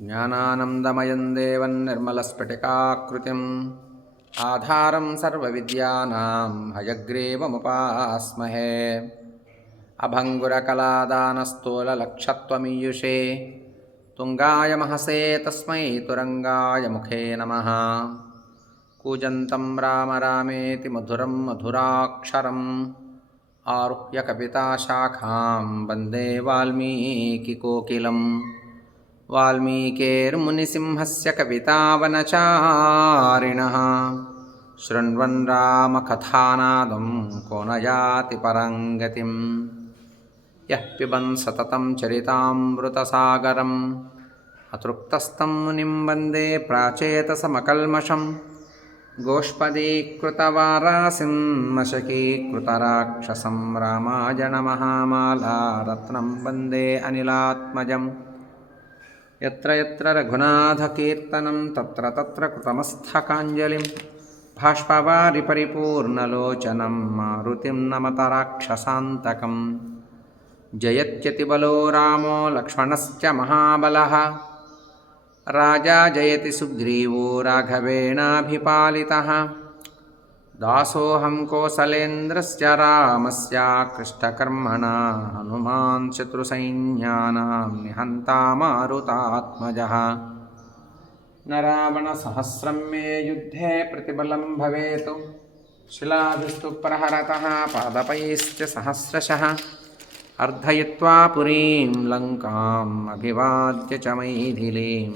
ज्ञानानन्दमयं देवं निर्मलस्फटिकाकृतिम् आधारं सर्वविद्यानां हयग्रीवमुपास्महे। अभङ्गुरकलादानस्थूललक्षत्वमीयुषे तुङ्गाय महसे तस्मै तुरङ्गाय मुखे नमः। कूजन्तं राम रामेति मधुरं मधुराक्षरम् आरुह्य कविताशाखां वन्दे वाल्मीकिकोकिलम् वाल्मीकेर्मुनिसिंहस्य कवितावनचारिणः शृण्वन् रामकथानादं को न याति पराङ्गतिम् यः पिबन् सततं चरितामृतसागरम् अतृप्तस्तं मुनिं वन्दे प्राचेतसमकल्मषम् गोष्पदीकृतवारासिं मशकीकृतराक्षसं रामायणमहामालारत्नं वन्दे अनिलात्मजम् यत्र यत्र रघुनाथकीर्तनं तत्र तत्र कृतमस्थकाञ्जलिं भाष्पवारि परिपूर्णलोचनं मारुतिं नमत राक्षसान्तकम् जयत्यतिबलो रामो लक्ष्मणश्च महाबलः राजा जयति सुग्रीवो राघवेणाभिपालितः दासोऽहं कोसलेन्द्रस्य रामस्य कृष्टकर्मणा हनुमान् शत्रुसैन्यानां निहन्ता मारुतात्मजः न रावणसहस्रं मे युद्धे प्रतिबलं भवेत् शिलाभिस्तु प्रहरतः पादपैश्च सहस्रशः अर्धयित्वा पुरीं लङ्काम् अभिवाद्य च मैथिलीं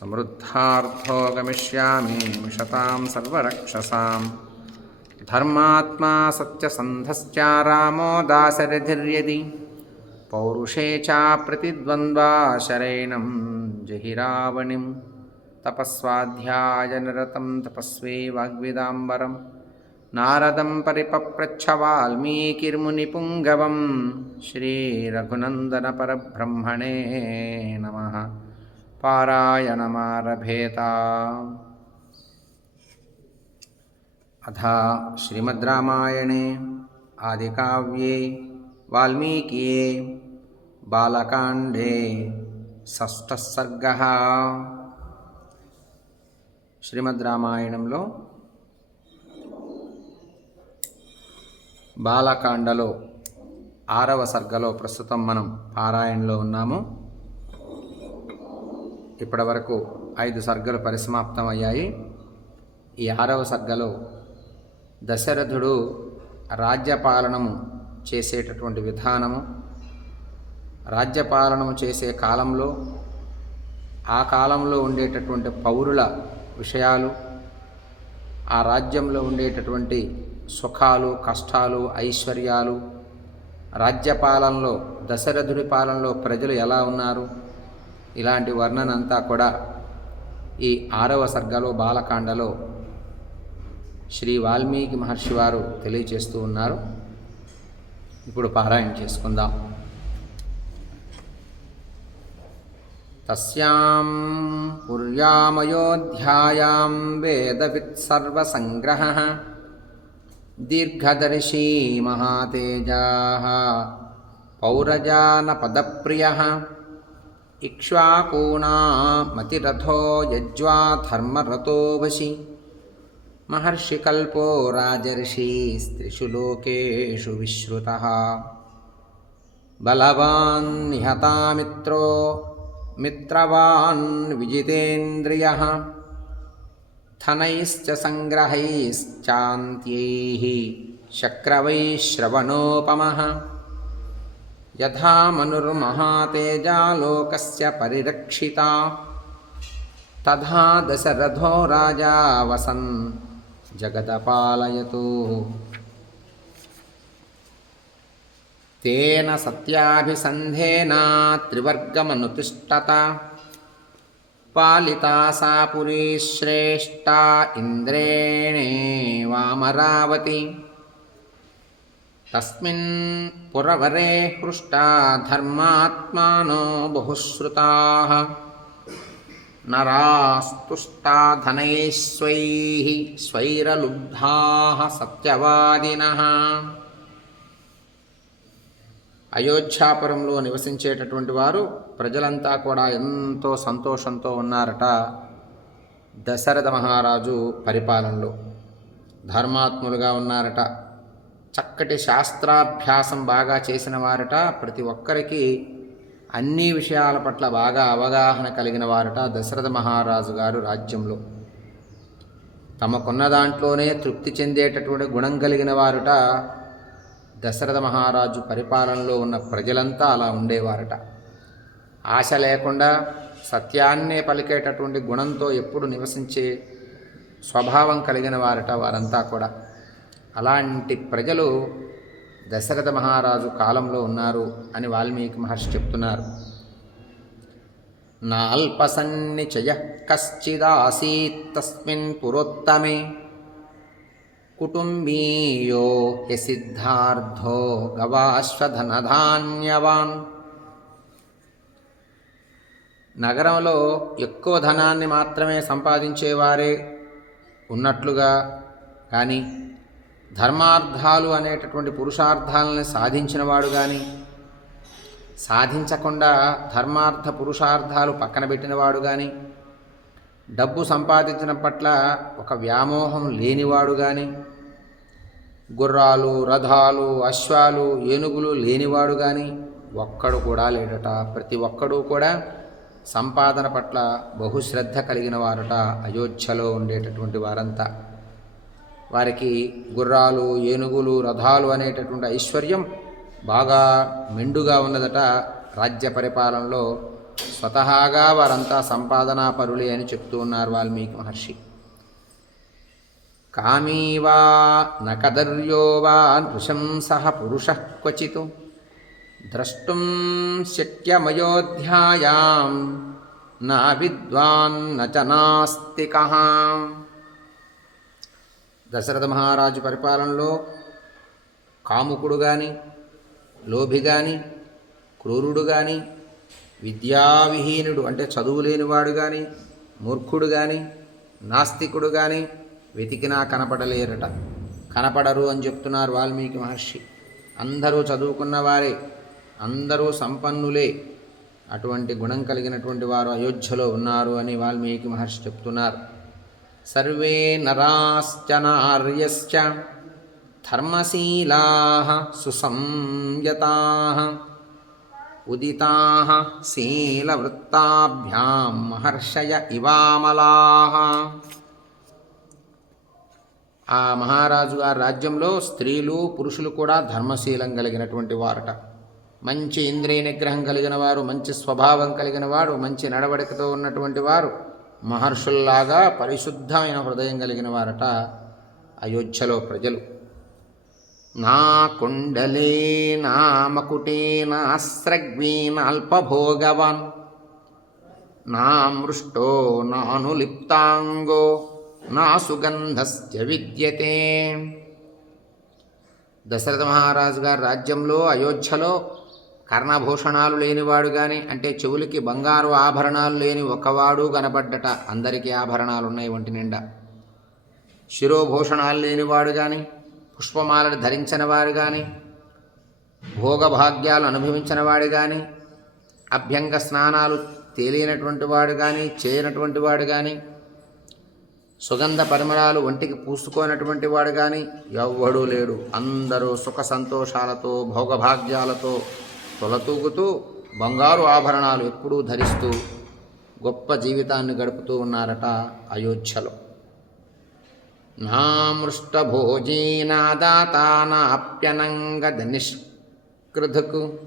समृद्धार्थो गमिष्यामि शतां सर्वरक्षसां धर्मात्मा सत्यसन्धश्च रामो दासरथिर्यदि पौरुषे च प्रतिद्वन्द्वा शरेणं जहि रावणिं तपस्वाध्यायनिरतं तपस्वी वाग्विदाम्बरं नारदं परिपप्रच्छ वाल्मीकिर्मुनिपुङ्गवं श्रीरघुनन्दनपरब्रह्मणे नमः। पारायणमारभेता अथ श्रीमद्रामायणे आदिकाव्ये वाल्मीकिये बालकाण्डे షష్ఠः సర్గः శ్రీమద్ రామాయణంలో బాలకాండలో ఆరవ సర్గలో ప్రస్తుతం మనం పారాయణలో ఉన్నాము ఇప్పటి వరకు ఐదు సర్గలు పరిసమాప్తమయ్యాయి ఈ ఆరవ సర్గలో దశరథుడు రాజ్యపాలనము చేసేటటువంటి విధానము రాజ్యపాలనము చేసే కాలంలో ఆ కాలంలో ఉండేటటువంటి పౌరుల విషయాలు ఆ రాజ్యంలో ఉండేటటువంటి సుఖాలు కష్టాలు ఐశ్వర్యాలు రాజ్యపాలనలో దశరథుడి పాలనలో ప్రజలు ఎలా ఉన్నారు? ఇలాంటి వర్ణనంతా కూడా ఈ ఆరవ సర్గలో బాలకాండలో శ్రీ వాల్మీకి మహర్షి వారు తెలియచేస్తూ ఉన్నారు. ఇప్పుడు పారాయణ చేసుకుందాం. తస్యాం పుర్యామయోధ్యాయాం వేదవిత్సర్వసంగ్రహ దీర్ఘదర్శీ మహాతేజా పౌరజానపదప్రియ ఇక్ష్వాకూణామతిరథో యజ్వా ధర్మరతో వశి महर्षिकल्पो राजर्षिस्त्रिषु लोकेषु विश्रुतः। बलवान् निहतामित्रो मित्रवान् विजितेन्द्रियः। धनैश्च सङ्ग्रहैश्चान्त्यैः शक्रवैश्रवणोपमः। यथा मनुर्महातेजालोकस्य परिरक्षिता तथा दशरथो राजा वसन् जगदपालयतु। तेन सत्याभिसन्धेन त्रिवर्गमनुतिष्ठत। पालिता सा पुरी श्रेष्ठा इन्द्रेणेवामरावती तस्मिन् पुरवरे हृष्टा धर्मात्मानो बहुश्रुताः। నరాస్తుష్టా స్వైరలుబ్ధా స్వైరలుబ్ధాः అయోధ్యాపురంలో నివసించేటటువంటి వారు ప్రజలంతా కూడా ఎంతో సంతోషంతో ఉన్నారట దశరథ మహారాజు పరిపాలనలో. ధర్మాత్ములుగా ఉన్నారట. చక్కటి శాస్త్రాభ్యాసం బాగా చేసిన వారట ప్రతి ఒక్కరికి అన్ని విషయాల పట్ల బాగా అవగాహన కలిగిన వారట దశరథ మహారాజు గారు రాజ్యంలో. తమకున్న దాంట్లోనే తృప్తి చెందేటటువంటి గుణం కలిగిన వారట దశరథ మహారాజు పరిపాలనలో ఉన్న ప్రజలంతా అలా ఉండేవారట. ఆశ లేకుండా సత్యాన్నే పలికేటటువంటి గుణంతో ఎప్పుడు నివసించే స్వభావం కలిగిన వారట వారంతా కూడా. అలాంటి ప్రజలు దశరథ మహారాజు కాలంలో ఉన్నారు అని వాల్మీకి మహర్షి చెప్తున్నారు. నాల్పసన్నిచయ కశ్చిదాసీత్ తస్మిన్ పురోత్తమే. కుటుంబీయో హి సిద్ధార్థో గవాశ్వధనధాన్యవాన్. నగరంలో ఎక్కువ ధనాన్ని మాత్రమే సంపాదించేవారే ఉన్నట్లుగా కానీ ధర్మార్థాలు అనేటటువంటి పురుషార్థాలను సాధించినవాడు కానీ సాధించకుండా ధర్మార్థ పురుషార్థాలు పక్కన పెట్టినవాడు కానీ డబ్బు సంపాదించిన పట్ల ఒక వ్యామోహం లేనివాడు కానీ గుర్రాలు రథాలు అశ్వాలు ఏనుగులు లేనివాడు కానీ ఒక్కడు కూడా లేడట. ప్రతి ఒక్కడూ కూడా సంపాదన పట్ల బహుశ్రద్ధ కలిగిన వారట. అయోధ్యలో ఉండేటటువంటి వారంతా. వారికి గుర్రాలు ఏనుగులు రథాలు అనేటటువంటి ఐశ్వర్యం బాగా మెండుగా ఉన్నదట రాజ్య పరిపాలనలో. స్వతహాగా వారంతా సంపాదనా పరులే అని చెప్తూ ఉన్నారు వాల్మీకి మహర్షి. కామీవా నకదర్యో వా నృశంస పురుష క్వచిత్. ద్రష్టుం శక్యమయోధ్యాయాం. నా విద్వాన్ నచ దశరథ మహారాజు పరిపాలనలో కాముకుడు కానీ లోభి కానీ క్రూరుడు కానీ విద్యావిహీనుడు అంటే చదువు లేనివాడు కానీ మూర్ఖుడు కానీ నాస్తికుడు కానీ వెతికినా కనపడలేరట. కనపడరు అని చెప్తున్నారు వాల్మీకి మహర్షి. అందరూ చదువుకున్న వారే అందరూ సంపన్నులే. అటువంటి గుణం కలిగినటువంటి వారు అయోధ్యలో ఉన్నారు అని వాల్మీకి మహర్షి చెప్తున్నారు. సర్వే నరాశ్చ నార్యశ్చ ధర్మశీలా సుసంయతా ఉదితా శీలవృత్తాభ్యాం మహర్షయ ఇవామలా ఆ మహారాజు గారి రాజ్యంలో స్త్రీలు పురుషులు కూడా ధర్మశీలం కలిగినటువంటి వారట. మంచి ఇంద్రియ నిగ్రహం కలిగిన వారు మంచి స్వభావం కలిగిన వారు మంచి నడవడికతో ఉన్నటువంటి వారు. మహర్షుల్లాగా పరిశుద్ధమైన హృదయం కలిగిన వారట అయోధ్యలో ప్రజలు. నా కుండలే నా మకుటే నాస్రగ్వీ నాల్పభోగవాన్ నా మృష్టో నానులిప్తాంగో నా సుగంధస్య విద్యతే. దశరథ మహారాజు గారి రాజ్యంలో అయోధ్యలో కర్ణభూషణాలు లేనివాడు కానీ అంటే చెవులకి బంగారు ఆభరణాలు లేని ఒకవాడు కనపడ్డట అందరికీ ఆభరణాలు ఉన్నాయి ఒంటి నిండా. శిరోభూషణాలు లేనివాడు కానీ పుష్పమాలను ధరించినవాడు కానీ భోగభాగ్యాలు అనుభవించిన వాడు కానీ అభ్యంగ స్నానాలు తేలినటువంటి వాడు కానీ చేయనటువంటి వాడు కానీ సుగంధ పరిమళాలు ఒంటికి పూసుకోనటువంటి వాడు కానీ ఎవ్వడూ లేడు. అందరూ సుఖ సంతోషాలతో భోగభాగ్యాలతో తొలతూగుతూ బంగారు ఆభరణాలు ఎప్పుడూ ధరిస్తూ గొప్ప జీవితాన్ని గడుపుతూ ఉన్నారట అయోధ్యలో. నామృష్టభోజీనాదాతానాప్యనంగద నిష్కృధకు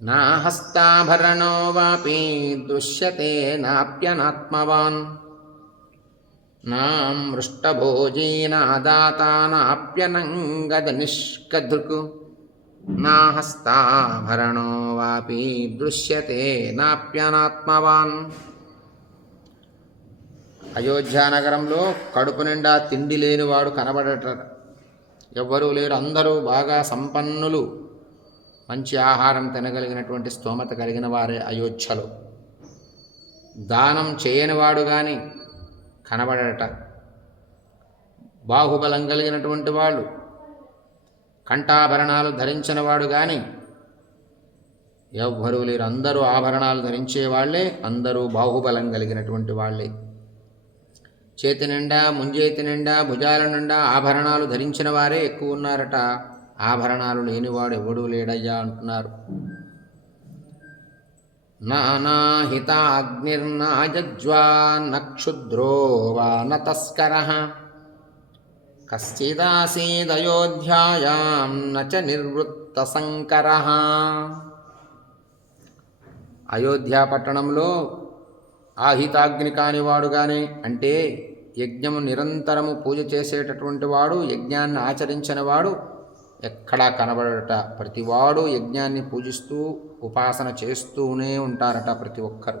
నా హస్తాభరణో వాపి దృశ్యతే నాప్యనాత్మవాన్. నామృష్టభోజీనాదాతానాప్యనంగద నిష్కధృకు నా హస్తాభరణో వాపి దృశ్యతే నాప్యనాత్మవాన్. అయోధ్యానగరంలో కడుపు నిండా తిండి లేనివాడు కనబడట. ఎవ్వరూ లేరు. అందరూ బాగా సంపన్నులు. మంచి ఆహారం తినగలిగినటువంటి స్తోమత కలిగిన వారే అయోధ్యలో. దానం చేయనివాడు కానీ కనబడట. బాహుబలం కలిగినటువంటి వాళ్ళు కంఠాభరణాలు ధరించిన వాడు కానీ ఎవ్వరూ లేరు. అందరూ ఆభరణాలు ధరించే వాళ్ళే అందరూ బాహుబలం కలిగినటువంటి వాళ్ళే చేతి నిండా ముంజేతి నిండా భుజాల నిండా ఆభరణాలు ధరించిన వారే ఎక్కువ ఉన్నారట. ఆభరణాలు లేనివాడు ఎవడూ లేడయ్యా అంటున్నారు. నానాహితాగ్నిర్నాజజ్వాన్నక్షుద్రో వా న కశ్చిదాసీదయోధ్యాయాం న చ నిర్వృత్తసంకర. అయోధ్యా పట్టణంలో ఆహితాగ్ని కానివాడు కానీ అంటే యజ్ఞము నిరంతరము పూజ చేసేటటువంటి వాడు యజ్ఞాన్ని ఆచరించిన వాడు ఎక్కడా కనబడట. ప్రతివాడు యజ్ఞాన్ని పూజిస్తూ ఉపాసన చేస్తూనే ఉంటారట ప్రతి ఒక్కరు.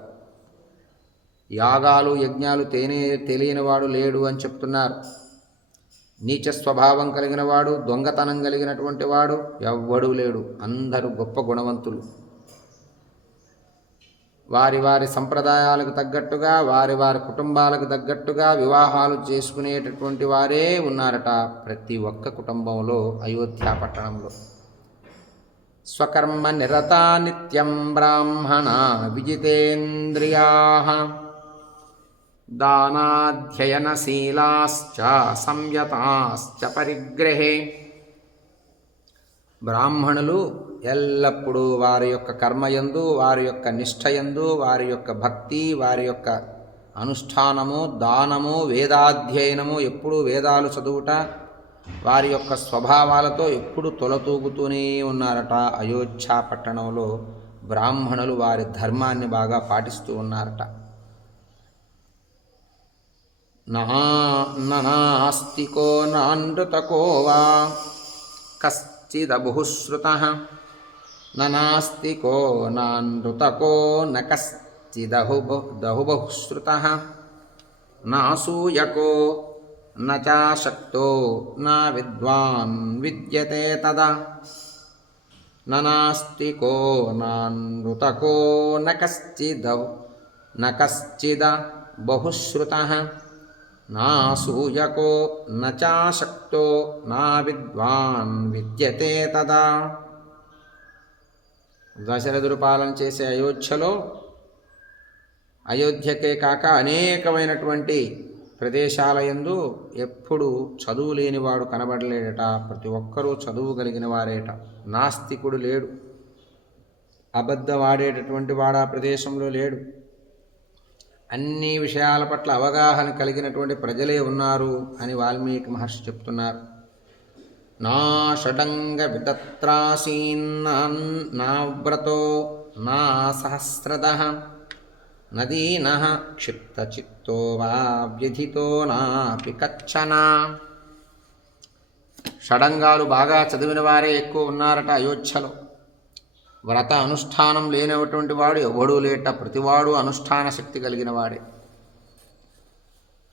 యాగాలు యజ్ఞాలు తేనే తెలియని వాడు లేడు అని చెప్తున్నారు. నీచ స్వభావం కలిగిన వాడు దొంగతనం కలిగినటువంటి వాడు ఎవ్వడూ లేడు. అందరూ గొప్ప గుణవంతులు. వారి వారి సంప్రదాయాలకు తగ్గట్టుగా వారి వారి కుటుంబాలకు తగ్గట్టుగా వివాహాలు చేసుకునేటటువంటి వారే ఉన్నారట ప్రతి ఒక్క కుటుంబంలో అయోధ్య పట్టణంలో. స్వకర్మ నిరతా నిత్యం బ్రాహ్మణ విజితేంద్రియా దానాధ్యయనశీలాశ్చ సంయతాశ్చ పరిగ్రహే. బ్రాహ్మణులు ఎల్లప్పుడూ వారి యొక్క కర్మయందు వారి యొక్క నిష్ఠయందు వారి యొక్క భక్తి వారి యొక్క అనుష్ఠానము దానము వేదాధ్యయనము ఎప్పుడూ వేదాలు చదువుట వారి యొక్క స్వభావాలతో ఎప్పుడు తొలతూగుతూనే ఉన్నారట. అయోధ్య పట్టణంలో బ్రాహ్మణులు వారి ధర్మాన్ని బాగా పాటిస్తూ ఉన్నారట. నాస్తికో నానృతకో వా కశ్చిదబుశ్రుత నాస్తికో నానృతకో న కశ్చిదహు దహుబహుశ్రుత నాసూయకో నాశక్తో నా విద్వాన్ విద్యతే తదా నాస్తికో నానృతకో న కశ్చిద న కశ్చిద బహుశ్రుత నాసూయకో నాశక్తో నా విద్వాన్ విద్యతే తదా. దశరథుడు పాలన చేసే అయోధ్యలో అయోధ్యకే కాక అనేకమైనటువంటి ప్రదేశాల యందు ఎప్పుడు చదువు లేనివాడు కనబడలేడట ప్రతి ఒక్కరూ చదువు కలిగిన వారేట. నాస్తికుడు లేడు. అబద్ధవాడేటటువంటి వాడు ఆ ప్రదేశంలో లేడు. అన్ని విషయాల పట్ల అవగాహన కలిగినటువంటి ప్రజలే ఉన్నారు అని వాల్మీకి మహర్షి చెప్తున్నారు. నా షడంగ విదత్రాసీన్నావ్రతో నా సహస్రద నదీన క్షిప్తచిత్తో వా వ్యధితో నాపి కచ్చన. షడంగాలు బాగా చదివిన వారే ఎక్కువ ఉన్నారట అయోధ్యలో. వ్రత అనుష్ఠానం లేనటువంటి వాడు ఎవడూ లేట ప్రతివాడు అనుష్ఠాన శక్తి కలిగిన వాడే.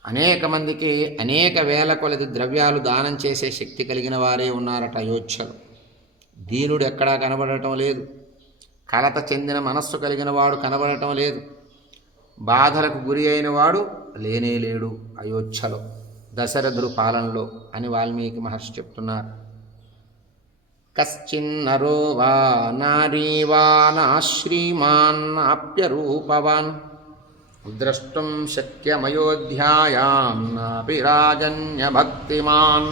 అనేక మందికి అనేక వేల కొలది ద్రవ్యాలు దానం చేసే శక్తి కలిగిన వారే ఉన్నారట అయోధ్యలు. దీనుడు ఎక్కడా కనబడటం లేదు. కలత చెందిన మనస్సు కలిగిన వాడు కనబడటం లేదు. బాధలకు గురి అయిన వాడు లేనే లేడు అయోధ్యలో దశరథుడు పాలనలో అని వాల్మీకి మహర్షి చెప్తున్నారు. కశ్చిన్నరో వా నారీ వా నా శ్రీమాన్నాప్యరూపవాన్ ద్రష్టుం శక్యమయోధ్యాయాం నాపి రాజన్యభక్తిమాన్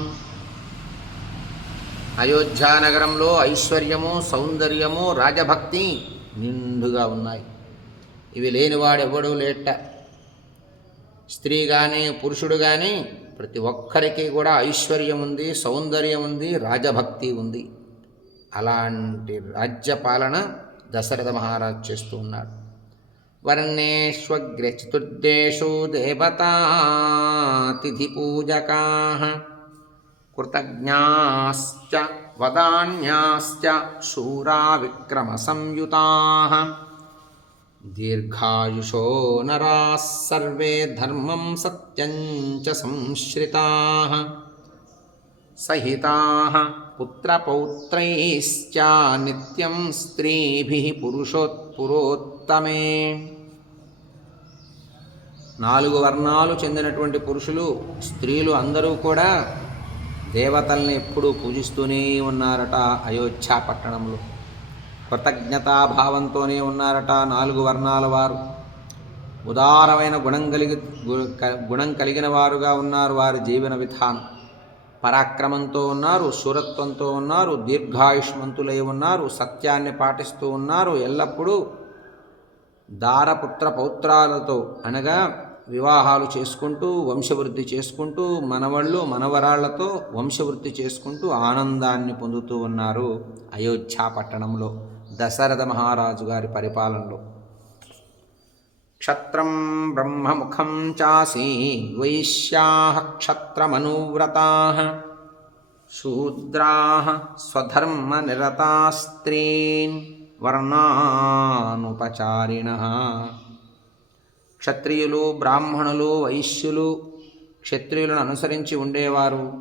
అయోధ్యానగరంలో ఐశ్వర్యము సౌందర్యము రాజభక్తి నిండుగా ఉన్నాయి. ఇవి లేనివాడెవడూ లేట స్త్రీ కానీ పురుషుడు కానీ ప్రతి ఒక్కరికి కూడా ఐశ్వర్యం ఉంది సౌందర్యం ఉంది రాజభక్తి ఉంది. అలాంటి రాజ్యపాలన దశరథ మహారాజ్ చేస్తూ ఉన్నాడు. వర్ణేష్వగ్ర చతుర్దేశో దేవతాతిథి పూజకా కృతజ్ఞాశ్చ వదాన్యాశ్చ శూరా విక్రమ సంయుతా దీర్ఘాయుషో నరా సర్వే ధర్మం సత్యం చ సంశ్రితా సహితా పుత్రపౌత్రైశ్చ నిత్యం స్త్రీభి పురుషోత్పురోత్తమే నాలుగు వర్ణాలు చెందినటువంటి పురుషులు స్త్రీలు అందరూ కూడా దేవతల్ని ఎప్పుడూ పూజిస్తూనే ఉన్నారట అయోధ్య పట్టణంలో. కృతజ్ఞతాభావంతోనే ఉన్నారట నాలుగు వర్ణాల వారు. ఉదారమైన గుణం కలిగి గుణం కలిగిన వారుగా ఉన్నారు వారి జీవన విధానం. పరాక్రమంతో ఉన్నారు సురత్వంతో ఉన్నారు దీర్ఘాయుష్మంతులై ఉన్నారు సత్యాన్ని పాటిస్తూ ఉన్నారు ఎల్లప్పుడూ దారపుత్ర పౌత్రాలతో అనగా వివాహాలు చేసుకుంటూ వంశవృద్ధి చేసుకుంటూ మనవళ్ళు మనవరాళ్ళతో వంశవృద్ధి చేసుకుంటూ ఆనందాన్ని పొందుతూ ఉన్నారు అయోధ్య పట్టణంలో దశరథ మహారాజు గారి పరిపాలనలో. క్షత్రం బ్రహ్మముఖం చాసి వైశ్యా క్షత్రమనువ్రతా శూద్రా స్వధర్మనిరతాస్త్రీన్ వర్ణానుపచారిణ క్షత్రియులు బ్రాహ్మణులు వైశ్యులు క్షత్రియులను అనుసరించి ఉండేవారు.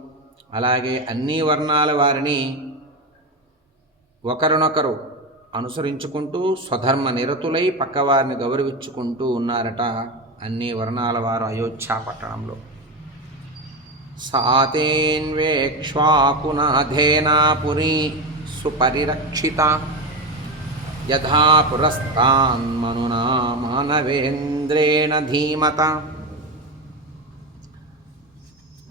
అలాగే అన్ని వర్ణాల వారిని ఒకరినొకరు అనుసరించుకుంటూ స్వధర్మ నిరతులై పక్కవారిని గౌరవించుకుంటూ ఉన్నారట అన్ని వర్ణాల వారు అయోధ్య పట్టణంలో. సాతేన్వేక్ష్వాకునాధేనాపురీ సుపరిరక్షిత యథా పురస్తాన్మనునా మానవేంద్రేణ ధీమత.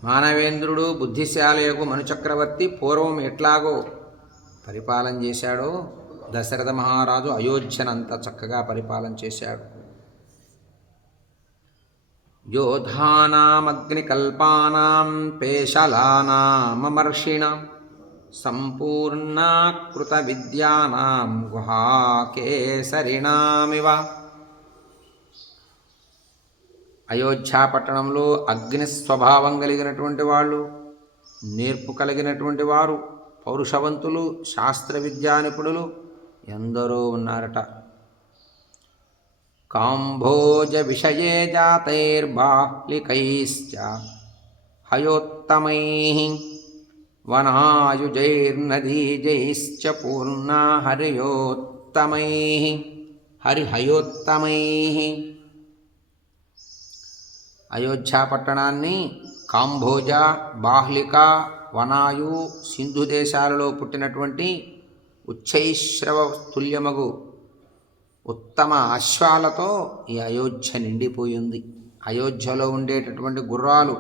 మానవేంద్రుడు బుద్ధిశాలయకు మనుచక్రవర్తి పూర్వం ఎట్లాగో పరిపాలన చేశాడో దశరథ మహారాజు అయోధ్యనంత చక్కగా పరిపాలన చేశాడు. యోధానామగ్నికల్పానాం పేషలానామమర్షిణాం సంపూర్ణాకృత విద్యానాం గుహాకేసరిణామివ. అయోధ్యాపట్టణంలో అగ్ని స్వభావం కలిగినటువంటి వాళ్ళు నేర్పు కలిగినటువంటి వారు పౌరుషవంతులు శాస్త్ర విద్యా నిపుణులు ఎందరో ఉన్నారట. కాంభోజ విషయే జాతైర్బాహ్లికైశ్చ హయోత్తమై వనాయుజైర్నదీజైశ్చ పూర్ణా హరియోత్తమై హరిహయోత్తమై అయోధ్యా పట్టణాన్ని కాంభోజ బాహ్లిక వనాయు సింధు దేశాలలో పుట్టినటువంటి ఉచ్చైశ్రవతుల్యమగు ఉత్తమ అశ్వాలతో ఈ అయోధ్య నిండిపోయింది. అయోధ్యలో ఉండేటటువంటి గుర్రాలు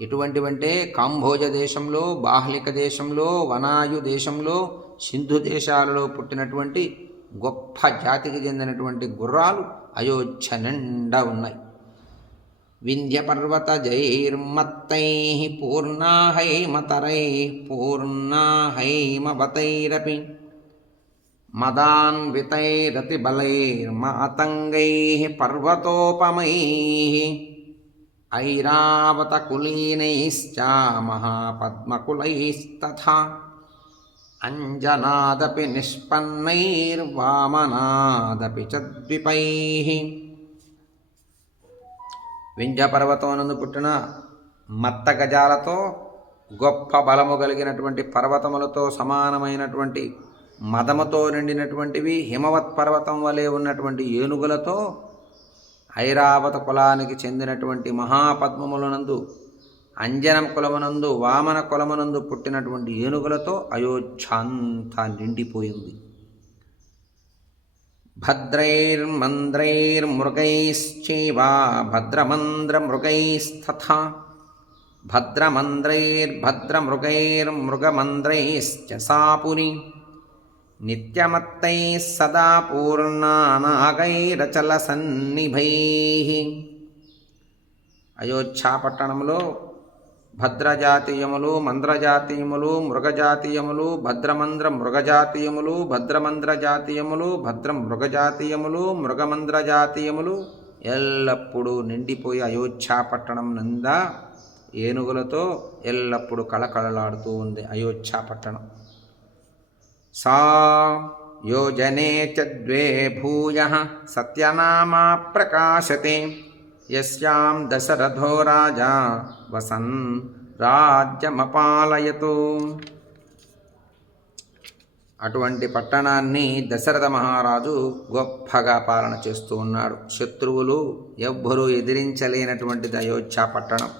ఎటువంటివంటే కాంభోజ దేశంలో బాహ్లిక దేశంలో వనాయు దేశంలో సింధు దేశాలలో పుట్టినటువంటి గొప్ప జాతికి చెందినటువంటి గుర్రాలు అయోధ్య నిండా ఉన్నాయి. వింధ్యపర్వత జైర్మత్తై పూర్ణాహైమతరై పూర్ణాహైమవతైరపి మదాన్వితైరతిబలైర్మాతంగై పర్వతోపమై ఐరావతకులీనైశ్చ మహాపద్మకులైస్తథా అంజనాదపి నిష్పన్నైర్వామనాదపి చ ద్విపై వింధ్య పుట్టిన మత్త గజాలతో గొప్ప బలము కలిగినటువంటి పర్వతములతో సమానమైనటువంటి మదమతో నిండినటువంటివి హిమవత్ పర్వతం వలె ఉన్నటువంటి ఏనుగులతో ఐరావత కులానికి చెందినటువంటి మహాపద్మములనందు అంజనం కులమునందు వామన కులమునందు పుట్టినటువంటి ఏనుగులతో అయోధ్య నిండిపోయింది. భద్రైర్మంద్రైర్మృగైశ్చైవ భద్రమంద్రమృగైస్తథా భద్రమంద్రైర్భద్రమృగైర్మృగమంద్రైశ్చ సాపురి నిత్యమత్తై సదా పూర్ణానాగైరచల సన్నిభై అయోధ్యాపట్టణంలో భద్రజాతీయములు మంద్రజాతీయములు మృగజాతీయములు భద్రమంద్ర మృగజాతీయములు భద్రమంద్ర జాతీయములు భద్ర మృగజాతీయములు మృగమంద్ర జాతీయములు ఎల్లప్పుడూ నిండిపోయి అయోధ్యాపట్టణం నందా ఏనుగులతో ఎల్లప్పుడూ కళకళలాడుతూ ఉంది అయోధ్యాపట్టణం. సా యోజనే చ ద్వే భూయ సత్యనామా ప్రకాశతే యస్యాం దశరథో రాజా వసన్ రాజ్యమపాలయతు అటువంటి పట్టణాన్ని దశరథ మహారాజు గొప్పగా పాలన చేస్తూ ఉన్నాడు. శత్రువులు ఎవ్వరూ ఎదిరించలేనటువంటిది అయోధ్య పట్టణం.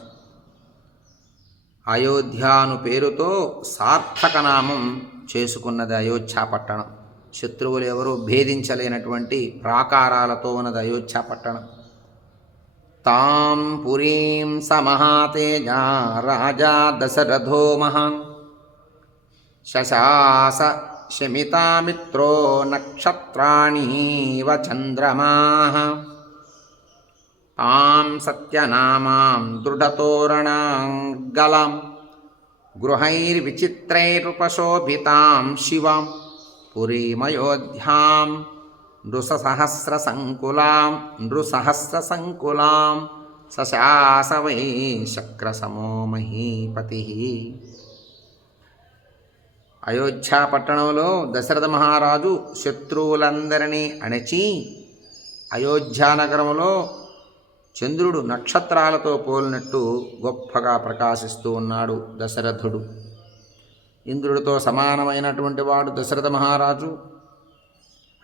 అయోధ్యాను పేరుతో సార్థక నామం చేసుకున్నది అయోధ్య పట్టణం. శత్రువులు ఎవరూ భేదించలేనటువంటి ప్రాకారాలతో ఉన్నది అయోధ్య పట్టణం. తాం పురీం సమహాతేజ రాజా దశరథో మహాన్ శశాస శమితామిత్రో నక్షత్రాణీవ చంద్రమా. తాం సత్యనామాం దృఢతోరణాం గలం. గృహైర్విచిత్రైరుపశోభితాం శివాం పురీమయోధ్యాం నృసహస్రసంకులాం నృసహస్రసంకులాం సశాస వై శక్రసమో మహీపతి. అయోధ్య పట్టణంలో దశరథ మహారాజు శత్రువులందరినీ అణచి అయోధ్యానగరంలో చంద్రుడు నక్షత్రాలతో పోలినట్టు గొప్పగా ప్రకాశిస్తూ ఉన్నాడు దశరథుడు. ఇంద్రుడితో సమానమైనటువంటి వాడు దశరథ మహారాజు.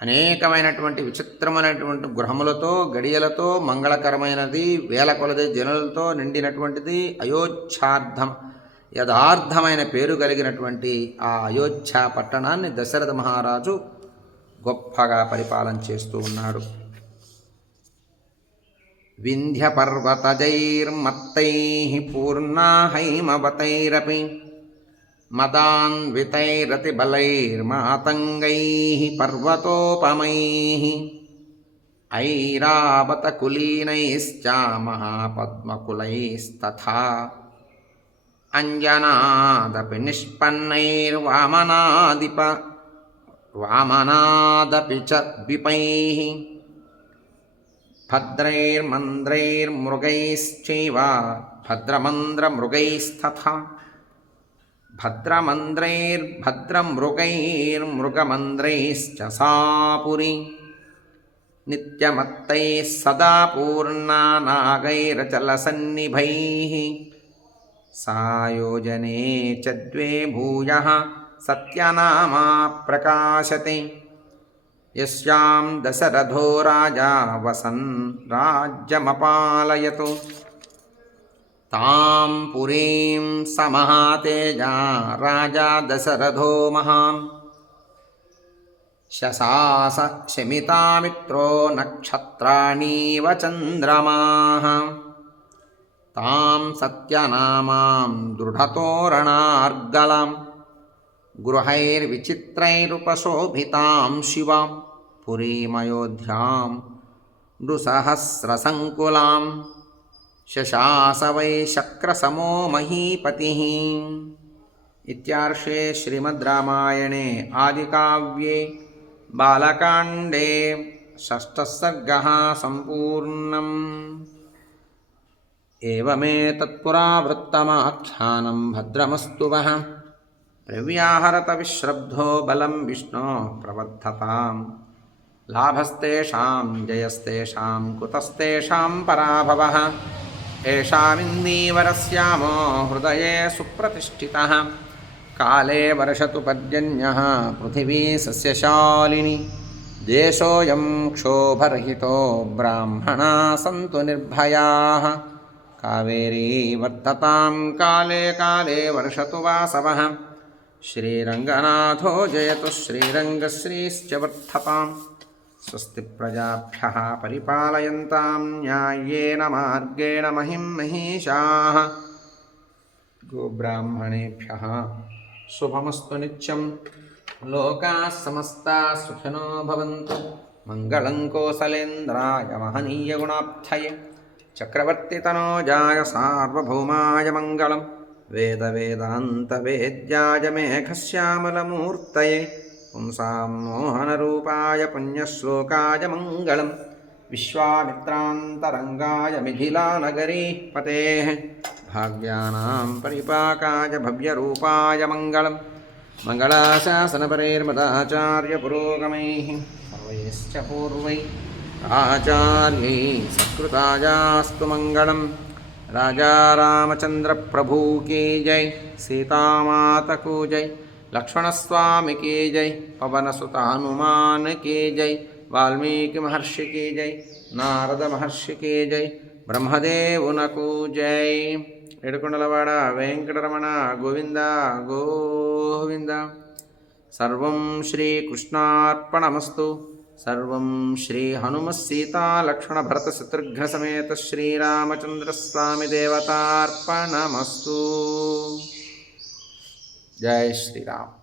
అనేకమైనటువంటి విచిత్రమైనటువంటి గృహములతో గడియలతో మంగళకరమైనది వేల కొలది జనులతో నిండినటువంటిది అయోధ్యార్థం. యథార్థమైన పేరు కలిగినటువంటి ఆ అయోధ్య పట్టణాన్ని దశరథ మహారాజు గొప్పగా పరిపాలన చేస్తూ ఉన్నాడు. వింధ్యపర్వతజైర్మత్తై పూర్ణా హైమవతైరపి మదాన్వితైరతిబలైర్మాతంగై పర్వతోపమై ఐరావతకులీనైశ్చ మహాపద్మకులైస్తథా అంజనాదపి నిష్పన్నైర్వామనాదిప వామనాదపి చ ద్విపైः భద్రైర్మంద్రైర్మృగైశ్చైవ భద్రమంద్రమృగైస్తథా. భద్రమంద్రైర్భద్రమృగైర్మృగమంద్రైశ్చ సాపురి. నిత్యమత్తైः సదా పూర్ణానాగైరచలసన్నిభైः సాయోజనే చ ద్వే భూయ సత్యనామా ప్రకాశతే. యస్యాం దశరథో రాజా వసన్ రాజ్యమపాలయతు. తాం పురీం సమహాతేజా రాజా దశరథో మహాం. శశాస శమితామిత్రో నక్షత్రాణీవ చంద్రమాః. తాం సత్యనామాం దృఢతోరణార్గలాం. सत्यनामां दृढतोरणार्गलां गृहैर्विचित्रैरुपशोभितां शिवां पुरीमयोध्यां नृसहस्रसङ्कुलां शशास वै शक्रसमो महीपतिः इत्यार्षे श्रीमद्रामायणे आदिकाव्ये बालकाण्डे षष्ठः सर्गः सम्पूर्णम् एवमेतत्पुरावृत्तमाख्यानं भद्रमस्तु वः ద్రవ్యాహరత విశ్రబ్ధో బలం విష్ణో ప్రవర్ధతాం. లాభస్తేషాం జయస్తేషాం కుతస్తేషాం పరాభవ. ఏషామిందీవరస్యామో హృదయే సుప్రతిష్ఠిత. కాలే వర్షతు పర్జన్య పృథివీ సస్యశాలిని. దేశోయం క్షోభరహితో బ్రాహ్మణా సంతు నిర్భయా. కావేరీ వర్తతాం కాలే కాలే వర్షతు వాసవ. श्रीरङ्गनाथो जयतु श्रीरङ्गश्रीश्च वर्धतां स्वस्ति प्रजाभ्यः परिपालयन्तां न्याय्येन मार्गेण महिं महिषाः गोब्राह्मणेभ्यः शुभमस्तु नित्यं लोकाः समस्ताः सुखिनो भवन्तु मङ्गलं कोसलेन्द्राय महनीयगुणाब्धये चक्रवर्तितनोजाय सार्वभौमाय मङ्गलं वेदवेदान्तवेद्याय मेघश्यामलमूर्तये पुंसां मोहनरूपाय पुण्यश्लोकाय मङ्गलं विश्वामित्रान्तरङ्गाय मिथिलानगरी पतेः भाग्यानां परिपाकाय भव्यरूपाय मङ्गलं मङ्गलाशासनपरैर्मदाचार्यपुरोगमैः सर्वैश्च पूर्वै आचार्यै सत्कृतायास्तु मङ्गलं राजा रामचन्द्रप्रभू की जय सीतामाता को जय लक्ष्मणस्वामी की जय पवनसुत हनुमान की जय वाल्मीकि महर्षि की जय नारद महर्षि की जय బ్రహ్మదేవునకు జై ఏడుకొండలవాడ వెంకటరమణ గోవింద గోవింద సర్వం శ్రీకృష్ణార్పణమస్తు సర్వం శ్రీ హనుమసీతాలక్ష్మణభరతశత్రుఘ్నసమేత శ్రీరామచంద్రస్వామి దేవతార్పణమస్తు జై శ్రీరామ్